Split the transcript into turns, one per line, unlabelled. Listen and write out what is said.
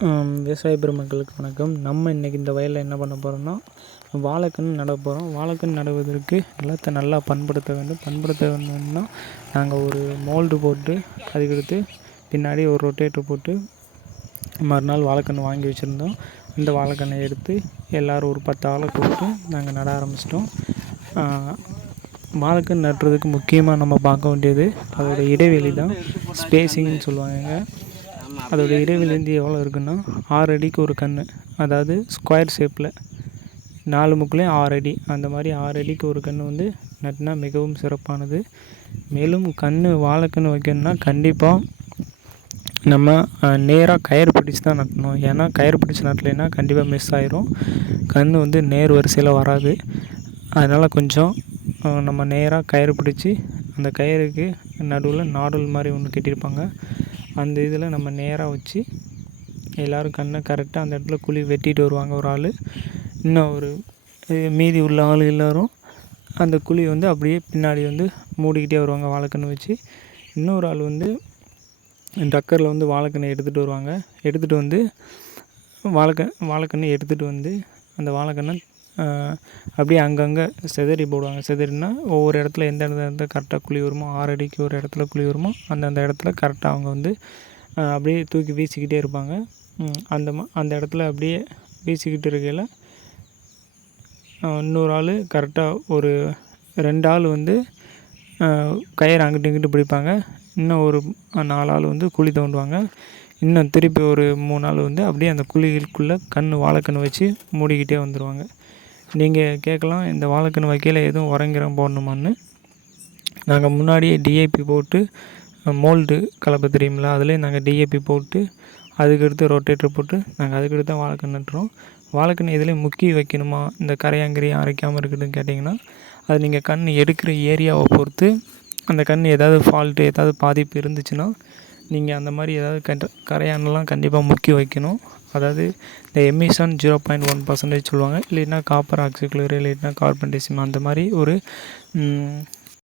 விவசாய பெருமக்களுக்கு வணக்கம். நம்ம இன்றைக்கி இந்த வயலில் என்ன பண்ண போகிறோம்னா வாழைக்கன்று நட போகிறோம் வாழைக்கன்று நடுவதற்கு நிலத்தை நல்லா பண்படுத்த வேண்டும். பண்படுத்த வேண்டும்னா நாங்கள் ஒரு மோல்டு போட்டு அதுக்கடுத்து பின்னாடி ஒரு ரொட்டேட்டர் போட்டு மறுநாள் வாழைக்கன்று வாங்கி வச்சுருந்தோம். இந்த வாழைக்கண்ணை எடுத்து எல்லோரும் ஒரு பத்து ஆளை கூப்பிட்டு நாங்கள் நட ஆரம்பிச்சிட்டோம். வாழைக்கன்று நடுறதுக்கு முக்கியமாக நம்ம பார்க்க வேண்டியது அதோடய இடைவெளி தான் ஸ்பேஸிங்னு சொல்லுவாங்க அதோட இடைவெளி எவ்வளோ இருக்குன்னா ஆறு அடிக்கு ஒரு கன்று அதாவது ஸ்கொயர் ஷேப்பில் நாலு முக்குலேயும் ஆறு அடி. அந்த மாதிரி ஆறு அடிக்கு ஒரு கன்று வந்து நட்டினா மிகவும் சிறப்பானது. மேலும் கன்று வாழைக்கன்று வைக்கணும்னா கண்டிப்பாக நம்ம நேராக கயிறு பிடிச்சி தான் நட்டணும். ஏன்னா கயிறு பிடிச்சி நட்டலைன்னா கண்டிப்பாக மிஸ் ஆயிரும். கன்று வந்து நேர் வரிசையில் வராது. அதனால் கொஞ்சம் நம்ம நேராக கயிறு பிடிச்சி அந்த கயிறுக்கு நடுவில் நாடல் மாதிரி ஒன்று கட்டியிருப்பாங்க. அந்த இதில் நம்ம நேராக வச்சு எல்லோரும் கண்ணை கரெக்டாக அந்த இடத்துல குழி வெட்டிட்டு வருவாங்க ஒரு ஆள். இன்னும் ஒரு மீதி உள்ள ஆள் எல்லோரும் அந்த குழி வந்து அப்படியே பின்னாடி வந்து மூடிக்கிட்டே வருவாங்க வாழைக்கன்று வச்சு. இன்னொரு ஆள் வந்து டக்கரில் வந்து வாழைக்கண்ணை எடுத்துகிட்டு வருவாங்க. எடுத்துகிட்டு வந்து வாழைக்க வாழைக்கன்று எடுத்துகிட்டு வந்து அந்த வாழைக்கண்ணை அப்படியே அங்கங்கே செதறி போடுவாங்க. செதறினா ஒவ்வொரு இடத்துல எந்த இடத்துல கரெக்டாக குழி வருமோ ஆறு அடிக்கு ஒரு இடத்துல குழி வருமோ அந்தந்த இடத்துல கரெக்டாக அவங்க வந்து அப்படியே தூக்கி வீசிக்கிட்டே இருப்பாங்க. அந்த மா அந்த இடத்துல அப்படியே வீசிக்கிட்டு இருக்கையில் இன்னொரு ஆள் கரெக்டாக ஒரு ரெண்டு ஆள் வந்து கயிறு அங்கிட்டு இங்கிட்டு பிடிப்பாங்க. இன்னும் ஒரு நாலு ஆள் வந்து குழி தோண்டுவாங்க. இன்னும் திருப்பி ஒரு மூணு ஆள் வந்து அப்படியே அந்த குழிகளுக்குள்ளே கண் வாழைக்கன்று வச்சு மூடிக்கிட்டே வந்துடுவாங்க நீங்கள் கேட்கலாம் இந்த வாழைக்கன்று வைக்கையில் எதுவும் உரங்கிரம் போடணுமான்னு. நாங்கள் முன்னாடியே டிஏபி போட்டு மோல்டு கலப்பை தெரியுமில்ல அதிலே நாங்கள் டிஏபி போட்டு அதுக்கடுத்து ரொட்டேட்டர் போட்டு நாங்கள் அதுக்கடுத்து தான் வாழைக்கன்று நட்டுறோம். வாழைக்கன்று இதிலே முக்கி வைக்கணுமா? இந்த கரையாங்கரையும் அரைக்காமல் இருக்குதுன்னு கேட்டிங்கன்னா அது நீங்கள் கண் எடுக்கிற ஏரியாவை பொறுத்து அந்த கண் ஏதாவது ஃபால்ட்டு ஏதாவது பாதிப்பு இருந்துச்சுன்னா நீங்கள் அந்த மாதிரி ஏதாவது கண்ட கரையானெலாம் கண்டிப்பாக முக்கி வைக்கணும். அதாவது இந்த Emisan zero point one percentage சொல்லுவாங்க. இல்லைன்னா காப்பர் ஆக்சிக்ளோரைடு இல்லைன்னா கார்பன் டெசிம் அந்த மாதிரி ஒரு